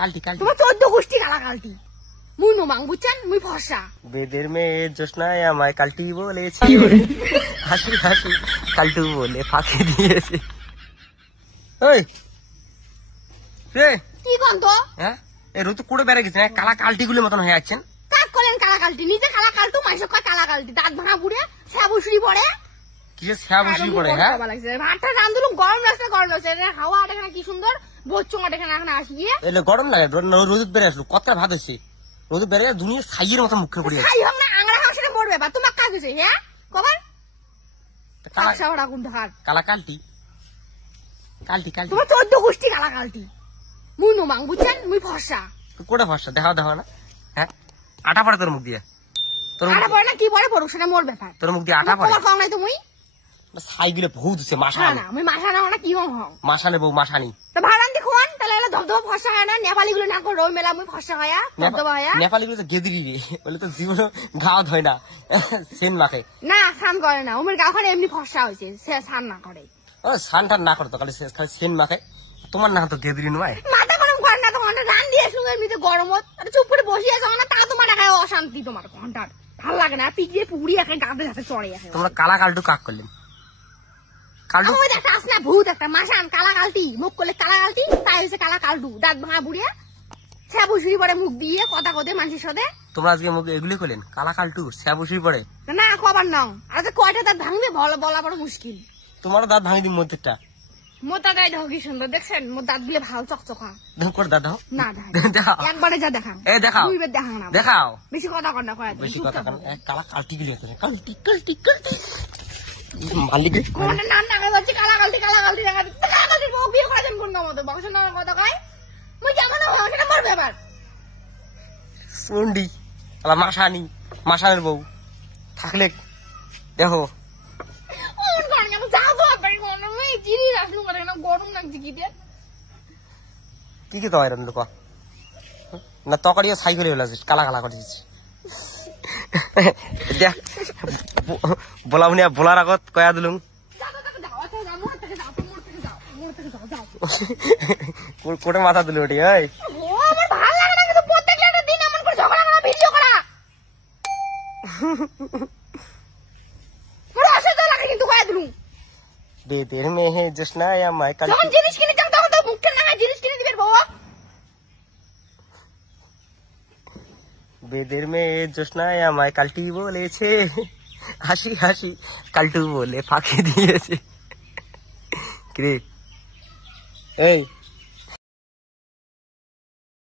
কালটি কালটি তোমার 14 গোষ্ঠী কালা কালটি মুই নোমাং বুঝছেন মুই ফর্সা বেদের মেয়ে জোসনায় আমায় কালটি বলেছে হাসি হাসি কালটু বলে ফাঁকি দিয়েছে ওই রে কি গন্ধ হ্যাঁ এই ঋতু কুড়ে বেড়ে গেছে কালা কালটি গুলোর মতন হয়ে যাচ্ছেন কাক করেন কালা কালটি নিজে কালা কালটু মাইসে কয় কালা কালটি দাঁত ভাঙা বুড়ে ছাবুসুরি পড়ে কিসে ছায়া বসি পড়ে হ্যাঁ ভাতটা রান্ধলুম গরম লাগছে হাওয়া এখানে কি সুন্দর বোচ্চং এখানে এখন আসিয়ে এলে গরম লাগে রোদ বেড়ে আসলো কত ভাত হচ্ছে রোদ বেড়ে দুনিয়া ছাইয়ের মতো মুখে পড়ে ছাই হোক না আংরা হোক সেটা পড়বে বা তোমার কাজ হয়েছে হ্যাঁ কখন কালা কালা কালটি কালটি কালটি তোমার 14 গোষ্ঠী কালা কালটি মুই নোমাং বুঝছেন মুই ফর্সা কোটা ফর্সা দেখাও দেখাও না হ্যাঁ আটা পড়ে তোর মুখ দিয়ে তোর আটা পড়ে না কি পড়ে পড়ুক সেটা মোর ব্যাপার তোর মুখ দিয়ে আটা পড়ে তোমার কম নাই তুমি ছাইগুলো বহুত হচ্ছে মাসা না আমি মাসা না না কি হম হম মাসানে বউ মাসানি তো ভাড়ান দেখুন তাহলে এলা ধবধব ফর্সা হয় না নেপালি গুলো না করে রই মেলা মুই ফর্সা হয় ধবধব হয় নেপালি গুলো তো গেদিলি রে বলে তো জীবন গাওয়া হয় না সেন মাখে না স্নান করে না ওমের গাওখানে এমনি ফর্সা হয়েছে সে স্নান না করে ও স্নান টান না করতো খালি সেন মাখে তোমার না তো গেদিলি নয় মাথা গরম করে না তোমার রান দিয়ে শুনে এমনিতে গরমত চুপ করে বসিয়ে যাও না তা তোমার একাই অশান্তি তোমার ঘন্টার ভাল লাগে না পিটিয়ে পুড়ি একে গাঁদে হাতে চড়ে আসে তোমরা কালা কালটু কাক করলেন কালটু ওই একটা আসনা ভূত একটা মাসান কালা কালটি মুখ করলে কালা কালটি তাই হচ্ছে কালা কালটু দাঁত ভাঙা বুড়িয়ে ছাবুসুরি পরে মুখ দিয়ে কথা কথে মানুষের সাথে তোমরা আজকে মুখ এগুলি করলেন কালা কালটু ছাবুসুরি পড়ে না খবর নাও আর কয়টা দাঁত ভাঙবে বলা বড় মুশকিল তোমারও দাঁত ভাঙি দিই মধ্যেটা মোর দাঁত দেখো কি সুন্দর দেখছেন মোর দাঁত গুলো ভালো চকচকা করে দাঁত দাও না দেখাও একবারে যা দেখান দেখাও দুইবার দেখান না দেখাও বেশি কথা কর না কয় বেশি কথা কালা কালটি গুলি কালটি কালটি কালটি মালিক কোনটা নাম না যাচ্ছে কালা কালটি দেখা কালা কালটি বউ বিয়ে করেছেন কোন মতো বংশ নামের কথা কয় মুই যাব না সেটা মোর ব্যাপার সুন্ডি আলা মাসানি মাসানের বউ থাকলে দেখো ওন কোন কেন যাও তো আপনি কোন মই জিরি রাখলু করে না গরম লাগছে কি দিয়ে কি কি তো আইরন লোক না তকড়িও সাইকেলে হলো কালা কালা করে দিচ্ছি দেখ বলাবনিয়া বলার আগত কয়া দিলুম কোটে মাথা দিল ওটি ওই আমার ভালো লাগে না কিন্তু প্রত্যেকটা দিন এমন করে ঝগড়া করা ভিডিও করা পুরো অসহ্য লাগে কিন্তু কয়া দিলুম বেদের মেয়ে জোসনায় আমায় কাল যখন জিনিস কিনে যাও তখন তো মুখটা না জিনিস কিনে দিবেন বউ বেদের মেয়ে জোসনায় আমায় কালটি বলেছে হাসি হাসি কালটু বলে ফাঁকি দিয়েছে কি এই